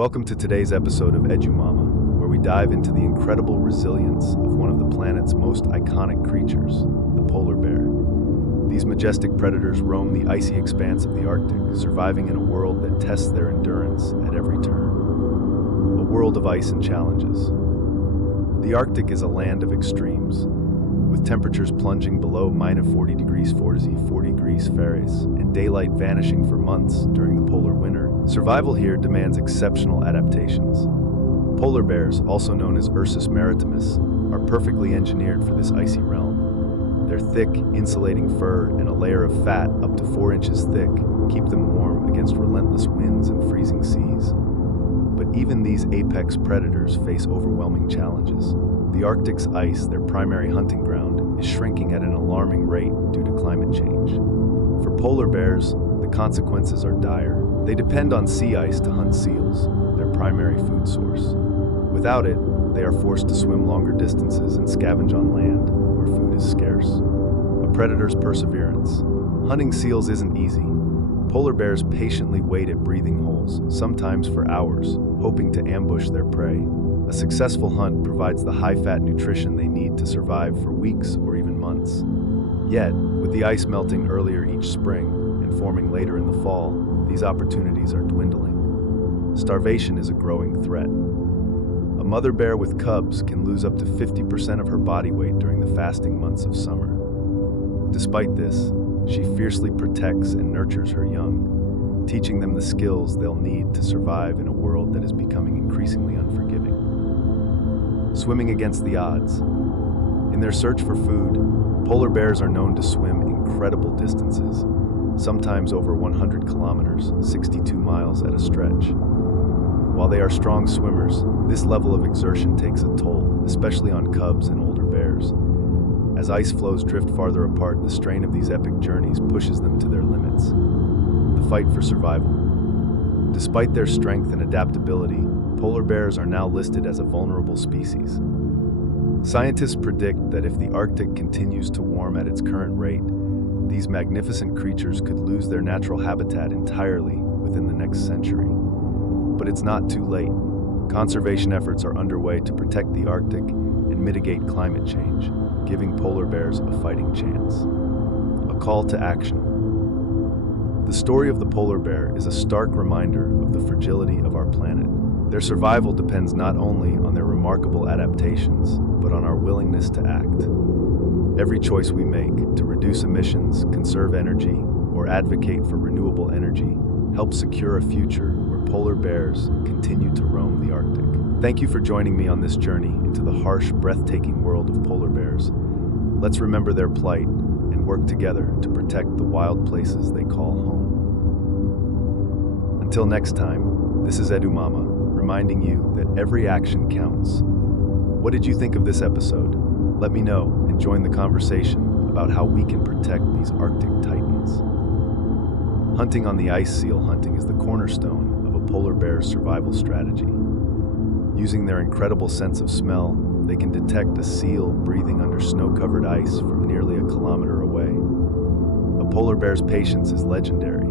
Welcome to today's episode of EDU-MAMA, where we dive into the incredible resilience of one of the planet's most iconic creatures, the polar bear. These majestic predators roam the icy expanse of the Arctic, surviving in a world that tests their endurance at every turn. A world of ice and challenges. The Arctic is a land of extremes, with temperatures plunging below -40 degrees Celsius, 40 degrees Fahrenheit, and daylight vanishing for months during the polar winter. Survival here demands exceptional adaptations. Polar bears, also known as Ursus maritimus, are perfectly engineered for this icy realm. Their thick, insulating fur and a layer of fat up to 4 inches thick keep them warm against relentless winds and freezing seas. But even these apex predators face overwhelming challenges. The Arctic's ice, their primary hunting ground, is shrinking at an alarming rate due to climate change. For polar bears, the consequences are dire. They depend on sea ice to hunt seals, their primary food source. Without it, they are forced to swim longer distances and scavenge on land, where food is scarce. A predator's perseverance. Hunting seals isn't easy. Polar bears patiently wait at breathing holes, sometimes for hours, hoping to ambush their prey. A successful hunt provides the high-fat nutrition they need to survive for weeks or even months. Yet, with the ice melting earlier each spring and forming later in the fall, these opportunities are dwindling. Starvation is a growing threat. A mother bear with cubs can lose up to 50% of her body weight during the fasting months of summer. Despite this, she fiercely protects and nurtures her young, teaching them the skills they'll need to survive in a world that is becoming increasingly unforgiving. Swimming against the odds. In their search for food, polar bears are known to swim incredible distances, sometimes over 100 kilometers, 62 miles at a stretch. While they are strong swimmers, this level of exertion takes a toll, especially on cubs and older bears. As ice floes drift farther apart, the strain of these epic journeys pushes them to their limits. The fight for survival. Despite their strength and adaptability, polar bears are now listed as a vulnerable species. Scientists predict that if the Arctic continues to warm at its current rate, these magnificent creatures could lose their natural habitat entirely within the next century. But it's not too late. Conservation efforts are underway to protect the Arctic and mitigate climate change, giving polar bears a fighting chance. A call to action. The story of the polar bear is a stark reminder of the fragility of our planet. Their survival depends not only on their remarkable adaptations, but on our willingness to act. Every choice we make to reduce emissions, conserve energy, or advocate for renewable energy helps secure a future where polar bears continue to roam the Arctic. Thank you for joining me on this journey into the harsh, breathtaking world of polar bears. Let's remember their plight and work together to protect the wild places they call home. Until next time, this is EDU-MAMA, reminding you that every action counts. What did you think of this episode? Let me know and join the conversation about how we can protect these Arctic titans. Hunting on the ice, seal hunting is the cornerstone of a polar bear's survival strategy. Using their incredible sense of smell, they can detect a seal breathing under snow-covered ice from nearly a kilometer away. A polar bear's patience is legendary.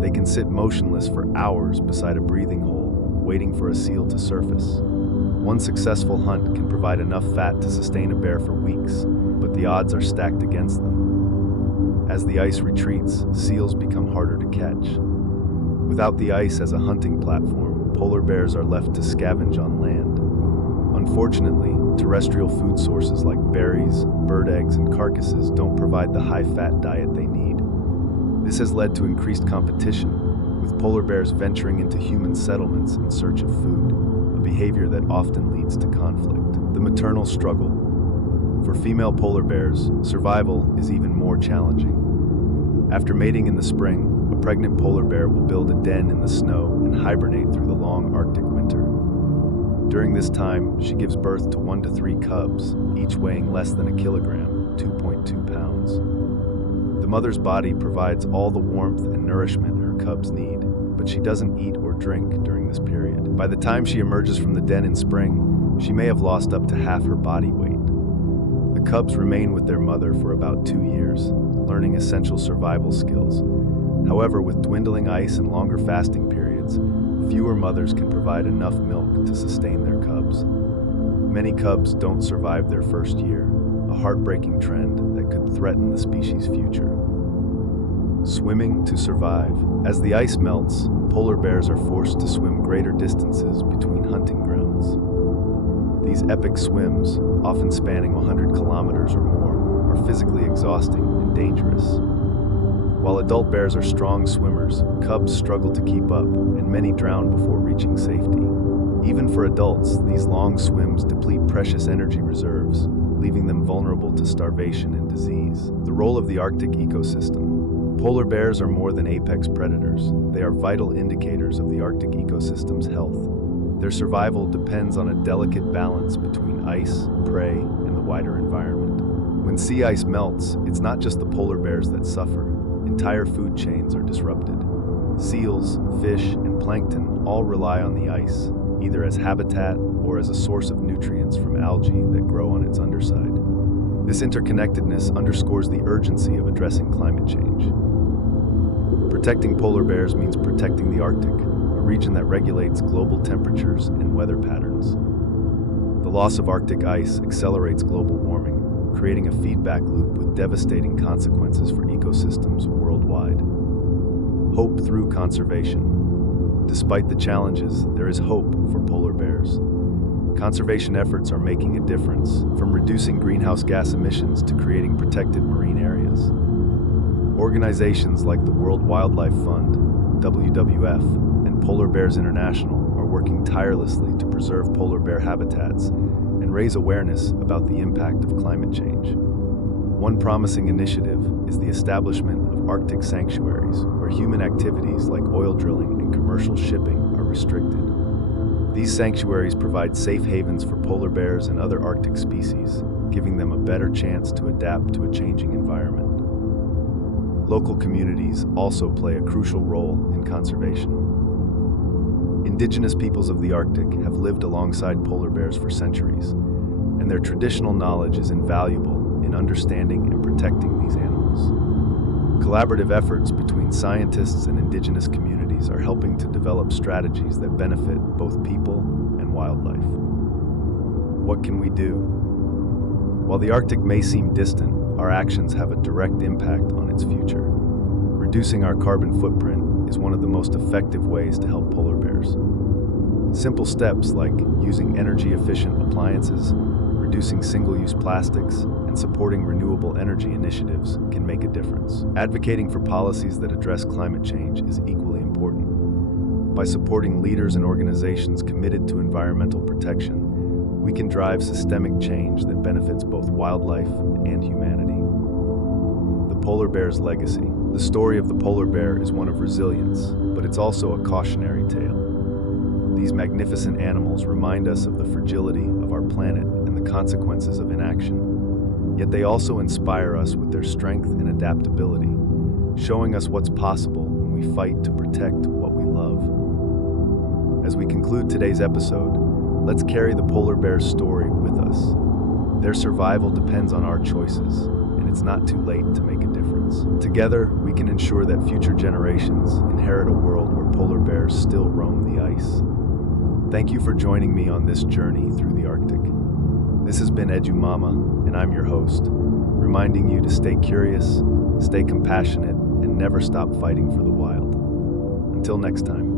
They can sit motionless for hours beside a breathing hole, waiting for a seal to surface. One successful hunt can provide enough fat to sustain a bear for weeks, but the odds are stacked against them. As the ice retreats, seals become harder to catch. Without the ice as a hunting platform, polar bears are left to scavenge on land. Unfortunately, terrestrial food sources like berries, bird eggs, and carcasses don't provide the high-fat diet they need. This has led to increased competition, with polar bears venturing into human settlements in search of food, a behavior that often leads to conflict. The maternal struggle. For female polar bears, survival is even more challenging. After mating in the spring, a pregnant polar bear will build a den in the snow and hibernate through the long Arctic winter. During this time, she gives birth to 1 to 3 cubs, each weighing less than a kilogram, 2.2 pounds. The mother's body provides all the warmth and nourishment her cubs need, but she doesn't eat or drink during this period. By the time she emerges from the den in spring, she may have lost up to half her body weight. The cubs remain with their mother for about 2 years, learning essential survival skills. However, with dwindling ice and longer fasting periods, fewer mothers can provide enough milk to sustain their cubs. Many cubs don't survive their first year, a heartbreaking trend that could threaten the species' future. Swimming to survive. As the ice melts, polar bears are forced to swim greater distances between hunting grounds. These epic swims, often spanning 100 kilometers or more, are physically exhausting and dangerous. While adult bears are strong swimmers, cubs struggle to keep up, and many drown before reaching safety. Even for adults, these long swims deplete precious energy reserves, leaving them vulnerable to starvation and disease. The role of the Arctic ecosystem. Polar bears are more than apex predators. They are vital indicators of the Arctic ecosystem's health. Their survival depends on a delicate balance between ice, prey, and the wider environment. When sea ice melts, it's not just the polar bears that suffer. Entire food chains are disrupted. Seals, fish, and plankton all rely on the ice, either as habitat or as a source of nutrients from algae that grow on its underside. This interconnectedness underscores the urgency of addressing climate change. Protecting polar bears means protecting the Arctic, a region that regulates global temperatures and weather patterns. The loss of Arctic ice accelerates global warming, creating a feedback loop with devastating consequences for ecosystems worldwide. Hope through conservation. Despite the challenges, there is hope for polar bears. Conservation efforts are making a difference, from reducing greenhouse gas emissions to creating protected marine areas. Organizations like the World Wildlife Fund, WWF, and Polar Bears International are working tirelessly to preserve polar bear habitats and raise awareness about the impact of climate change. One promising initiative is the establishment of Arctic sanctuaries, where human activities like oil drilling and commercial shipping are restricted. These sanctuaries provide safe havens for polar bears and other Arctic species, giving them a better chance to adapt to a changing environment. Local communities also play a crucial role in conservation. Indigenous peoples of the Arctic have lived alongside polar bears for centuries, and their traditional knowledge is invaluable in understanding and protecting these animals. Collaborative efforts between scientists and indigenous communities are helping to develop strategies that benefit both people and wildlife. What can we do? While the Arctic may seem distant, our actions have a direct impact on its future. Reducing our carbon footprint is one of the most effective ways to help polar bears. Simple steps like using energy-efficient appliances, reducing single-use plastics, and supporting renewable energy initiatives can make a difference. Advocating for policies that address climate change is equally important. By supporting leaders and organizations committed to environmental protection, we can drive systemic change that benefits both wildlife and humanity. The polar bear's legacy. The story of the polar bear is one of resilience, but it's also a cautionary tale. These magnificent animals remind us of the fragility of our planet and the consequences of inaction. Yet they also inspire us with their strength and adaptability, showing us what's possible when we fight to protect what we love. As we conclude today's episode, let's carry the polar bear's story with us. Their survival depends on our choices, and it's not too late to make a difference. Together, we can ensure that future generations inherit a world where polar bears still roam the ice. Thank you for joining me on this journey through the Arctic. This has been EDU-MAMA, and I'm your host, reminding you to stay curious, stay compassionate, and never stop fighting for the wild. Until next time.